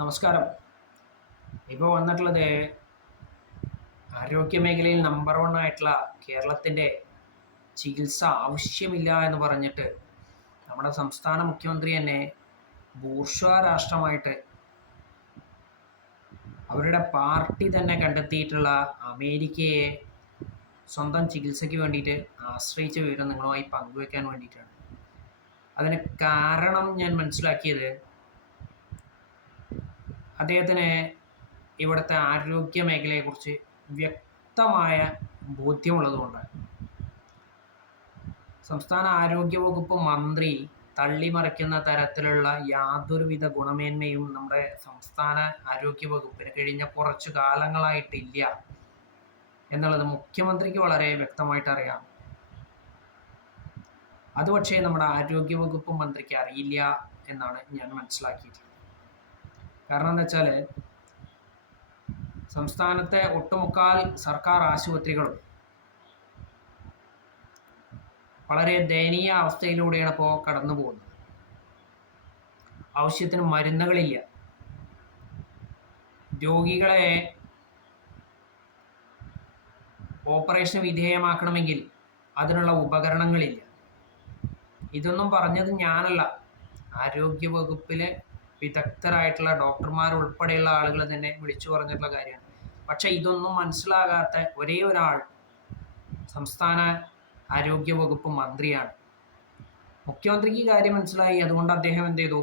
നമസ്കാരം. ഇപ്പോൾ വന്നിട്ടുള്ളത് ആരോഗ്യ മേഖലയിൽ നമ്പർ വൺ ആയിട്ടുള്ള കേരളത്തിൻ്റെ ചികിത്സ ആവശ്യമില്ല എന്ന് പറഞ്ഞിട്ട് നമ്മുടെ സംസ്ഥാന മുഖ്യമന്ത്രി തന്നെ ബൂർഷ്വാ രാഷ്ട്രമായിട്ട് അവരുടെ പാർട്ടി തന്നെ കണ്ടെത്തിയിട്ടുള്ള അമേരിക്കയെ സ്വന്തം ചികിത്സയ്ക്ക് വേണ്ടിയിട്ട് ആശ്രയിച്ച വിവരം നിങ്ങളുമായി പങ്കുവെക്കാൻ വേണ്ടിയിട്ടാണ്. അതിന് കാരണം ഞാൻ മനസ്സിലാക്കിയത് അദ്ദേഹത്തിന് ഇവിടുത്തെ ആരോഗ്യ മേഖലയെക്കുറിച്ച് വ്യക്തമായ ബോധ്യമുള്ളതുകൊണ്ടാണ്. സംസ്ഥാന ആരോഗ്യ വകുപ്പ് മന്ത്രി തള്ളിമറിക്കുന്ന തരത്തിലുള്ള യാതൊരുവിധ ഗുണമേന്മയും നമ്മുടെ സംസ്ഥാന ആരോഗ്യ വകുപ്പിന് കഴിഞ്ഞ കുറച്ചു കാലങ്ങളായിട്ടില്ല എന്നുള്ളത് മുഖ്യമന്ത്രിക്ക് വളരെ വ്യക്തമായിട്ട് അറിയാം. അത് പക്ഷേ നമ്മുടെ ആരോഗ്യ വകുപ്പ് മന്ത്രിക്ക് അറിയില്ല എന്നാണ് ഞാൻ മനസ്സിലാക്കിയിട്ടുള്ളത്. കാരണം എന്താ വെച്ചാൽ സംസ്ഥാനത്തെ ഒട്ടുമുക്കാൽ സർക്കാർ ആശുപത്രികളും വളരെ ദയനീയ അവസ്ഥയിലൂടെയാണ് ഇപ്പോൾ കടന്നു പോകുന്നത്. ആവശ്യത്തിന് മരുന്നുകളില്ല, രോഗികളെ ഓപ്പറേഷൻ വിധേയമാക്കണമെങ്കിൽ അതിനുള്ള ഉപകരണങ്ങളില്ല. ഇതൊന്നും പറഞ്ഞത് ഞാനല്ല, ആരോഗ്യ വകുപ്പിലെ വിദഗ്ധരായിട്ടുള്ള ഡോക്ടർമാർ ഉൾപ്പെടെയുള്ള ആളുകൾ തന്നെ വിളിച്ചു പറഞ്ഞിട്ടുള്ള കാര്യമാണ്. പക്ഷെ ഇതൊന്നും മനസ്സിലാകാത്ത ഒരേ ഒരാൾ സംസ്ഥാന ആരോഗ്യ വകുപ്പ് മന്ത്രിയാണ്. മുഖ്യമന്ത്രിക്ക് കാര്യം മനസ്സിലായി. അതുകൊണ്ട് അദ്ദേഹം എന്ത് ചെയ്തു?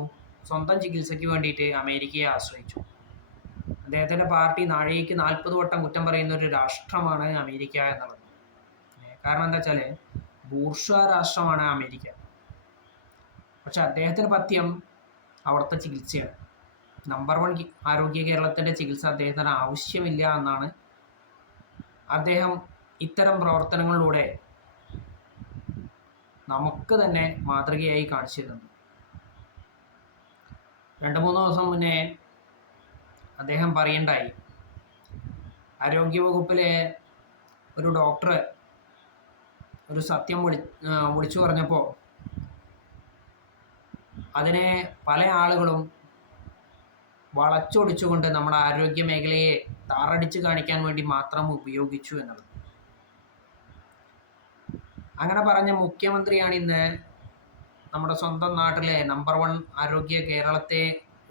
സ്വന്തം ചികിത്സയ്ക്ക് വേണ്ടിയിട്ട് അമേരിക്കയെ ആശ്രയിച്ചു. അദ്ദേഹത്തിൻ്റെ പാർട്ടി നാഴികയ്ക്ക് 40 വട്ടം കുറ്റം പറയുന്ന ഒരു രാഷ്ട്രമാണ് അമേരിക്ക എന്നുള്ളത്. കാരണം എന്താ വെച്ചാൽ ബൂർഷ്വാ രാഷ്ട്രമാണ് അമേരിക്ക. പക്ഷെ അദ്ദേഹത്തിന് പഥ്യം അവിടുത്തെ ചികിത്സയാണ്. നമ്പർ വൺ ആരോഗ്യ കേരളത്തിൻ്റെ ചികിത്സ അദ്ദേഹത്തിന് ആവശ്യമില്ല എന്നാണ് അദ്ദേഹം ഇത്തരം പ്രവർത്തനങ്ങളിലൂടെ നമുക്ക് തന്നെ മാതൃകയായി കാണിച്ചു തരുന്നത്. 2-3 ദിവസം മുന്നേ അദ്ദേഹം പറയണ്ടായി, ആരോഗ്യവകുപ്പിലെ ഒരു ഡോക്ടർ ഒരു സത്യം വിളിച്ചു പറഞ്ഞപ്പോൾ അതിനെ പല ആളുകളും വളച്ചൊടിച്ചുകൊണ്ട് നമ്മുടെ ആരോഗ്യ മേഖലയെ താറടിച്ച് കാണിക്കാൻ വേണ്ടി മാത്രം ഉപയോഗിച്ചു എന്നുള്ളത്. അങ്ങനെ പറഞ്ഞ മുഖ്യമന്ത്രിയാണ് ഇന്ന് നമ്മുടെ സ്വന്തം നാട്ടിലെ നമ്പർ വൺ ആരോഗ്യ കേരളത്തെ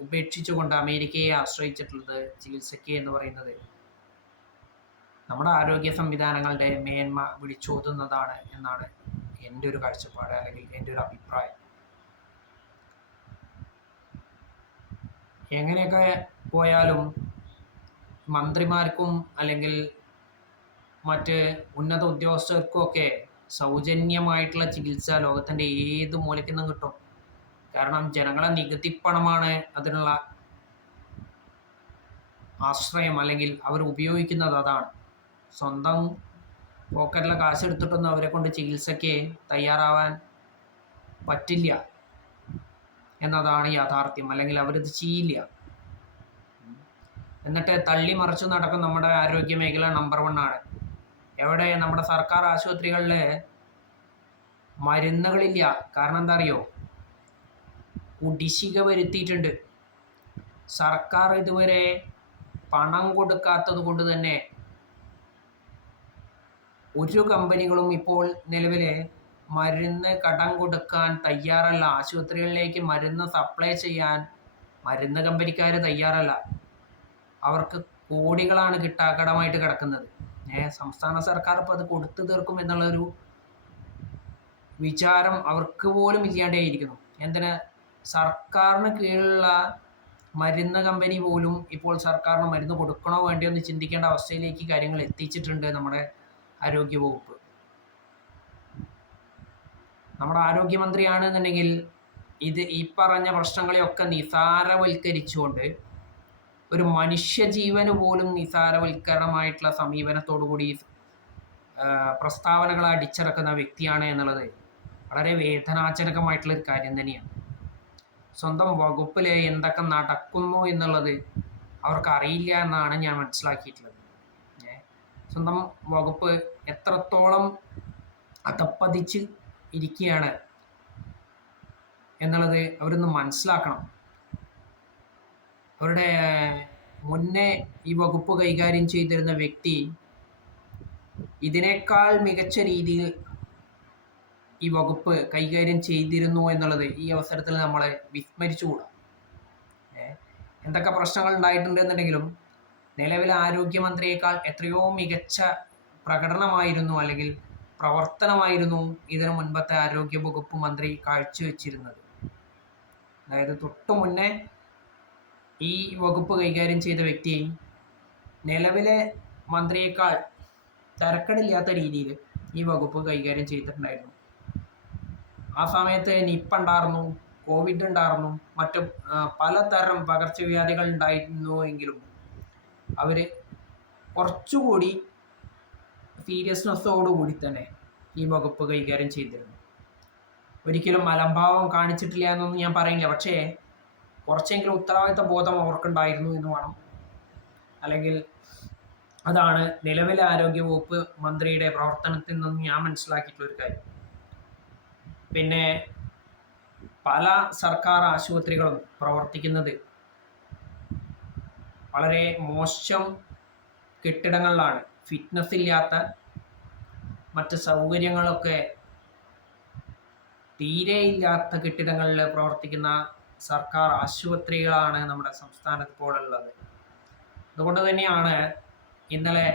ഉപേക്ഷിച്ചുകൊണ്ട് അമേരിക്കയെ ആശ്രയിച്ചിട്ടുള്ളത് ചികിത്സയ്ക്ക് എന്ന് പറയുന്നത് നമ്മുടെ ആരോഗ്യ സംവിധാനങ്ങളുടെ മേന്മ വിളിച്ചോതുന്നതാണ് എന്നാണ് എൻ്റെ ഒരു കാഴ്ചപ്പാട്, അല്ലെങ്കിൽ എൻ്റെ ഒരു അഭിപ്രായം. എങ്ങനെയൊക്കെ പോയാലും മന്ത്രിമാർക്കും അല്ലെങ്കിൽ മറ്റ് ഉന്നത ഉദ്യോഗസ്ഥർക്കും ഒക്കെ സൗജന്യമായിട്ടുള്ള ചികിത്സ ലോകത്തിൻ്റെ ഏത് മൂലയ്ക്ക് നിന്നും കിട്ടും. കാരണം ജനങ്ങളെ നികുതിപ്പണമാണ് അതിനുള്ള ആശ്രയം, അല്ലെങ്കിൽ അവർ ഉപയോഗിക്കുന്നത് അതാണ്. സ്വന്തം പോക്കറ്റിലെ കാശ് എടുത്തിട്ടൊന്നും അവരെ കൊണ്ട് ചികിത്സയ്ക്ക് തയ്യാറാവാൻ പറ്റില്ല എന്നതാണ് യാഥാർത്ഥ്യം, അല്ലെങ്കിൽ അവരിത് ചെയ്യില്ല. എന്നിട്ട് തള്ളി മറിച്ചു നടക്കും നമ്മുടെ ആരോഗ്യ മേഖല നമ്പർ വൺ ആണ്. എവിടെ? നമ്മുടെ സർക്കാർ ആശുപത്രികളിൽ മരുന്നുകളില്ല. കാരണം എന്താ അറിയോ? കുടിശ്ശിക വരുത്തിയിട്ടുണ്ട്. സർക്കാർ ഇതുവരെ പണം കൊടുക്കാത്തത് കൊണ്ട് തന്നെ ഒരു കമ്പനികളും ഇപ്പോൾ നിലവിൽ മരുന്ന് കടം കൊടുക്കാൻ തയ്യാറല്ല. ആശുപത്രികളിലേക്ക് മരുന്ന് സപ്ലൈ ചെയ്യാൻ മരുന്ന് കമ്പനിക്കാർ തയ്യാറല്ല. അവർക്ക് കോടികളാണ് കിട്ടാക്കടമായിട്ട് കിടക്കുന്നത്. സംസ്ഥാന സർക്കാർ ഇപ്പോൾ അത് കൊടുത്തു തീർക്കും എന്നുള്ളൊരു വിചാരം അവർക്ക് പോലും ഇല്ലാണ്ടായിരിക്കുന്നു. എന്തിന്? സർക്കാരിന് കീഴിലുള്ള മരുന്ന് കമ്പനി പോലും ഇപ്പോൾ സർക്കാരിന് മരുന്ന് കൊടുക്കണോ വേണ്ടിയോ എന്ന് ചിന്തിക്കേണ്ട അവസ്ഥയിലേക്ക് കാര്യങ്ങൾ എത്തിച്ചിട്ടുണ്ട് നമ്മുടെ ആരോഗ്യവകുപ്പ്. നമ്മുടെ ആരോഗ്യമന്ത്രിയാണെന്നുണ്ടെങ്കിൽ ഈ പറഞ്ഞ പ്രശ്നങ്ങളെയൊക്കെ നിസാരവൽക്കരിച്ചുകൊണ്ട് ഒരു മനുഷ്യജീവന് പോലും നിസാരവൽക്കരണമായിട്ടുള്ള സമീപനത്തോടുകൂടി പ്രസ്താവനകൾ അടിച്ചിറക്കുന്ന വ്യക്തിയാണ് എന്നുള്ളത് വളരെ വേദനാജനകമായിട്ടുള്ളൊരു കാര്യം തന്നെയാണ്. സ്വന്തം വകുപ്പിൽ എന്തൊക്കെ നടക്കുന്നു എന്നുള്ളത് അവർക്കറിയില്ല എന്നാണ് ഞാൻ മനസ്സിലാക്കിയിട്ടുള്ളത്. സ്വന്തം വകുപ്പ് എത്രത്തോളം അധപ്പതിച്ച് ഇരിക്കുകയാണ് എന്നുള്ളത് അവരൊന്ന് മനസ്സിലാക്കണം. അവരുടെ മുന്നേ ഈ വകുപ്പ് കൈകാര്യം ചെയ്തിരുന്ന വ്യക്തി ഇതിനേക്കാൾ മികച്ച രീതിയിൽ ഈ വകുപ്പ് കൈകാര്യം ചെയ്തിരുന്നു എന്നുള്ളത് ഈ അവസരത്തിൽ നമ്മൾ വിസ്മരിച്ചുകൂടാ. എന്തൊക്കെ പ്രശ്നങ്ങൾ ഉണ്ടായിട്ടുണ്ടെന്നുണ്ടെങ്കിലും നിലവിലെ ആരോഗ്യമന്ത്രിയേക്കാൾ എത്രയോ മികച്ച പ്രകടനമായിരുന്നു അല്ലെങ്കിൽ പ്രവർത്തനമായിരുന്നു ഇതിനു മുൻപത്തെ ആരോഗ്യ വകുപ്പ് മന്ത്രി കാഴ്ചവെച്ചിരുന്നത്. അതായത് തൊട്ടു മുന്നേ ഈ വകുപ്പ് കൈകാര്യം ചെയ്ത വ്യക്തി നിലവിലെ മന്ത്രിയേക്കാൾ തരക്കേടില്ലാത്ത രീതിയിൽ ഈ വകുപ്പ് കൈകാര്യം ചെയ്തിട്ടുണ്ടായിരുന്നു. ആ സമയത്ത് നിപ്പ ഉണ്ടായിരുന്നു, കോവിഡ് ഉണ്ടായിരുന്നു, മറ്റു പലതരം പകർച്ചവ്യാധികൾ ഉണ്ടായിരുന്നു. എങ്കിലും അവർ കുറച്ചുകൂടി സീരിയസ്നെസ്സോടുകൂടി തന്നെ ഈ വകുപ്പ് കൈകാര്യം ചെയ്തിരുന്നു. ഒരിക്കലും അലംഭാവം കാണിച്ചിട്ടില്ല എന്നൊന്നും ഞാൻ പറയില്ല. പക്ഷേ കുറച്ചെങ്കിലും ഉത്തരവാദിത്ത ബോധം അവർക്കുണ്ടായിരുന്നു എന്ന് വേണം. അല്ലെങ്കിൽ അതാണ് നിലവിലെ ആരോഗ്യ വകുപ്പ് മന്ത്രിയുടെ പ്രവർത്തനത്തിൽ നിന്നും ഞാൻ മനസ്സിലാക്കിയിട്ടുള്ളൊരു കാര്യം. പിന്നെ പല സർക്കാർ ആശുപത്രികളും പ്രവർത്തിക്കുന്നത് വളരെ മോശം കെട്ടിടങ്ങളിലാണ്. ഫിറ്റ്നസ് ഇല്ലാത്ത, മറ്റ് സൗകര്യങ്ങളൊക്കെ തീരെ ഇല്ലാത്ത കെട്ടിടങ്ങളിൽ പ്രവർത്തിക്കുന്ന സർക്കാർ ആശുപത്രികളാണ് നമ്മുടെ സംസ്ഥാനത്ത് ഇപ്പോൾ ഉള്ളത്. അതുകൊണ്ട് തന്നെയാണ് ഇന്നലെ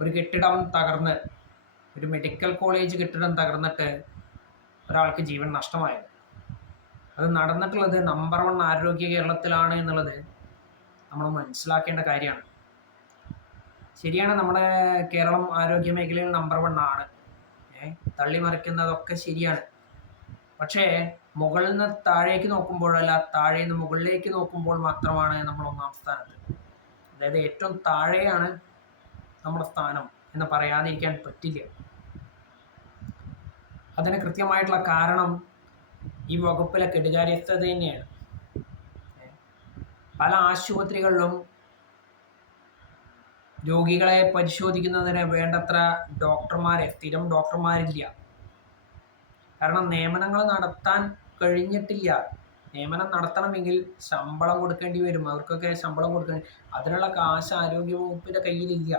ഒരു കെട്ടിടം തകർന്ന്, ഒരു മെഡിക്കൽ കോളേജ് കെട്ടിടം തകർന്നിട്ട് ഒരാൾക്ക് ജീവൻ നഷ്ടമായത്. അത് നടന്നിട്ടുള്ളത് നമ്പർ 1 ആരോഗ്യ കേരളത്തിലാണ് എന്നുള്ളത് നമ്മൾ മനസ്സിലാക്കേണ്ട കാര്യമാണ്. ശരിയാണ്, നമ്മുടെ കേരളം ആരോഗ്യ മേഖലയിൽ നമ്പർ 1 ആണ്. തള്ളിമറിക്കുന്നതൊക്കെ ശരിയാണ്. പക്ഷേ മുകളിൽ നിന്ന് താഴേക്ക് നോക്കുമ്പോഴല്ല, താഴെ നിന്ന് മുകളിലേക്ക് നോക്കുമ്പോൾ മാത്രമാണ് നമ്മൾ 1-ാം സ്ഥാനത്ത്. അതായത് ഏറ്റവും താഴെയാണ് നമ്മുടെ സ്ഥാനം എന്ന് പറയാതിരിക്കാൻ പറ്റില്ല. അതിന് കൃത്യമായിട്ടുള്ള കാരണം ഈ വകുപ്പിലെ കെടുകാര്യസ്ഥത തന്നെയാണ്. പല ആശുപത്രികളിലും രോഗികളെ പരിശോധിക്കുന്നതിന് വേണ്ടത്ര സ്ഥിരം ഡോക്ടർമാരില്ല. കാരണം നിയമനങ്ങൾ നടത്താൻ കഴിഞ്ഞിട്ടില്ല. നിയമനം നടത്തണമെങ്കിൽ ശമ്പളം കൊടുക്കേണ്ടി വരും. അവർക്കൊക്കെ ശമ്പളം കൊടുക്കേണ്ടി, അതിനുള്ള കാശ് ആരോഗ്യ വകുപ്പിന്റെ കയ്യിലില്ല.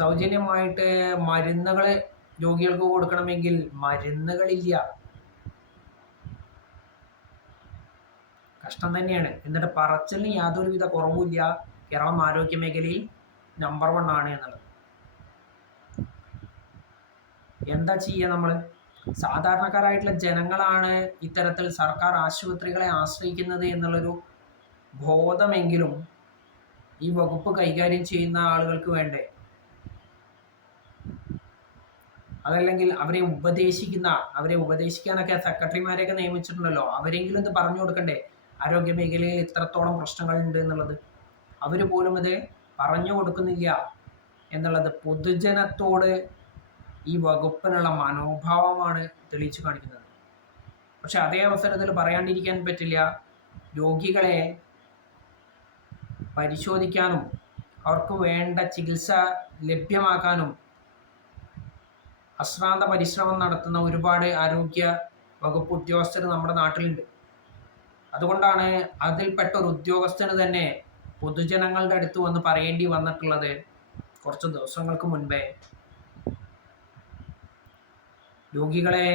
സൗജന്യമായിട്ട് മരുന്നുകൾ രോഗികൾക്ക് കൊടുക്കണമെങ്കിൽ മരുന്നുകളില്ല. കഷ്ടം തന്നെയാണ്. എന്നിട്ട് പറച്ചിലിന് യാതൊരുവിധ കുറവുമില്ല, കേരളം ആരോഗ്യ മേഖലയിൽ നമ്പർ 1 ആണ് എന്നുള്ളത്. എന്താ ചെയ്യുക? നമ്മൾ സാധാരണക്കാരായിട്ടുള്ള ജനങ്ങളാണ് ഇത്തരത്തിൽ സർക്കാർ ആശുപത്രികളെ ആശ്രയിക്കുന്നത് എന്നുള്ളൊരു ബോധമെങ്കിലും ഈ വകുപ്പ് കൈകാര്യം ചെയ്യുന്ന ആളുകൾക്ക് വേണ്ടേ? അതല്ലെങ്കിൽ അവരെ ഉപദേശിക്കാനൊക്കെ സെക്രട്ടറിമാരെയൊക്കെ നിയമിച്ചിട്ടുണ്ടല്ലോ, അവരെങ്കിലും ഇത് പറഞ്ഞു കൊടുക്കണ്ടേ ആരോഗ്യ മേഖലയിൽ ഇത്രത്തോളം പ്രശ്നങ്ങളുണ്ട് എന്നുള്ളത്. അവർ പോലും ഇത് പറഞ്ഞു കൊടുക്കുന്നില്ല എന്നുള്ളത് പൊതുജനത്തോട് ഈ വകുപ്പിനുള്ള മനോഭാവമാണ് തെളിയിച്ചു കാണിക്കുന്നത്. പക്ഷെ അതേ അവസരത്തിൽ പറയാണ്ടിരിക്കാൻ പറ്റില്ല, രോഗികളെ പരിശോധിക്കാനും അവർക്ക് വേണ്ട ചികിത്സ ലഭ്യമാക്കാനും അശ്രാന്ത പരിശ്രമം നടത്തുന്ന ഒരുപാട് ആരോഗ്യ വകുപ്പ് ഉദ്യോഗസ്ഥർ നമ്മുടെ നാട്ടിലുണ്ട്. അതുകൊണ്ടാണ് അതിൽപ്പെട്ട ഒരു ഉദ്യോഗസ്ഥന് തന്നെ പൊതുജനങ്ങളുടെ അടുത്ത് വന്ന് പറയേണ്ടി വന്നിട്ടുള്ളത് കുറച്ച് ദിവസങ്ങൾക്ക് മുൻപേ. രോഗികളെ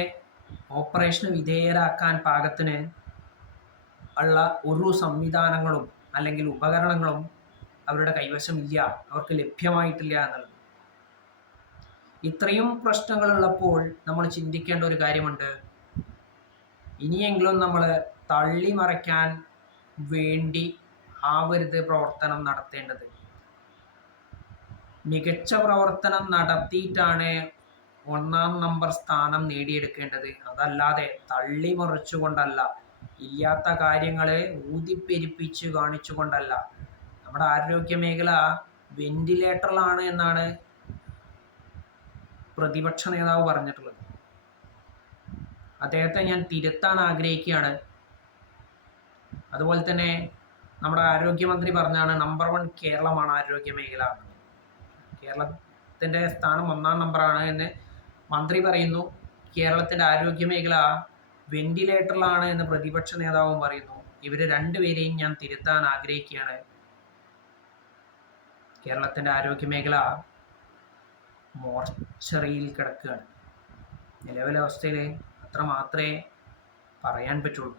ഓപ്പറേഷന് വിധേയരാക്കാൻ പാകത്തിന് ഉള്ള ഒരു സംവിധാനങ്ങളും അല്ലെങ്കിൽ ഉപകരണങ്ങളും അവരുടെ കൈവശമില്ല, അവർക്ക് ലഭ്യമായിട്ടില്ല എന്നുള്ളത്. ഇത്രയും പ്രശ്നങ്ങളുള്ളപ്പോൾ നമ്മൾ ചിന്തിക്കേണ്ട ഒരു കാര്യമുണ്ട്. ഇനിയെങ്കിലും നമ്മൾ തള്ളിമറയ്ക്കാൻ വേണ്ടി ആവരുത് പ്രവർത്തനം നടത്തേണ്ടത്. മികച്ച പ്രവർത്തനം നടത്തിയിട്ടാണ് 1-ാം നമ്പർ സ്ഥാനം നേടിയെടുക്കേണ്ടത്. അതല്ലാതെ തള്ളിമറിച്ചുകൊണ്ടല്ല, ഇല്ലാത്ത കാര്യങ്ങളെ ഊതിപ്പെരിപ്പിച്ച് കാണിച്ചുകൊണ്ടല്ല. നമ്മുടെ ആരോഗ്യ മേഖല വെന്റിലേറ്ററിലാണ് എന്നാണ് പ്രതിപക്ഷ നേതാവ് പറഞ്ഞിട്ടുള്ളത്. അദ്ദേഹത്തെ ഞാൻ തിരുത്താൻ ആഗ്രഹിക്കുകയാണ്. അതുപോലെ തന്നെ നമ്മുടെ ആരോഗ്യമന്ത്രി പറഞ്ഞാണ് നമ്പർ 1 കേരളമാണ് ആരോഗ്യ മേഖല. കേരളത്തിൻ്റെ സ്ഥാനം 1-ാം നമ്പറാണ് എന്ന് മന്ത്രി പറയുന്നു. കേരളത്തിൻ്റെ ആരോഗ്യ മേഖല വെന്റിലേറ്ററിലാണ് എന്ന് പ്രതിപക്ഷ നേതാവും പറയുന്നു. ഇവർ രണ്ടുപേരെയും ഞാൻ തിരുത്താൻ ആഗ്രഹിക്കുകയാണ്. കേരളത്തിൻ്റെ ആരോഗ്യമേഖല മോർച്ചറിയിൽ കിടക്കുകയാണ്. നിലവിലെ അവസ്ഥയിൽ അത്ര മാത്രമേ പറയാൻ പറ്റുള്ളൂ.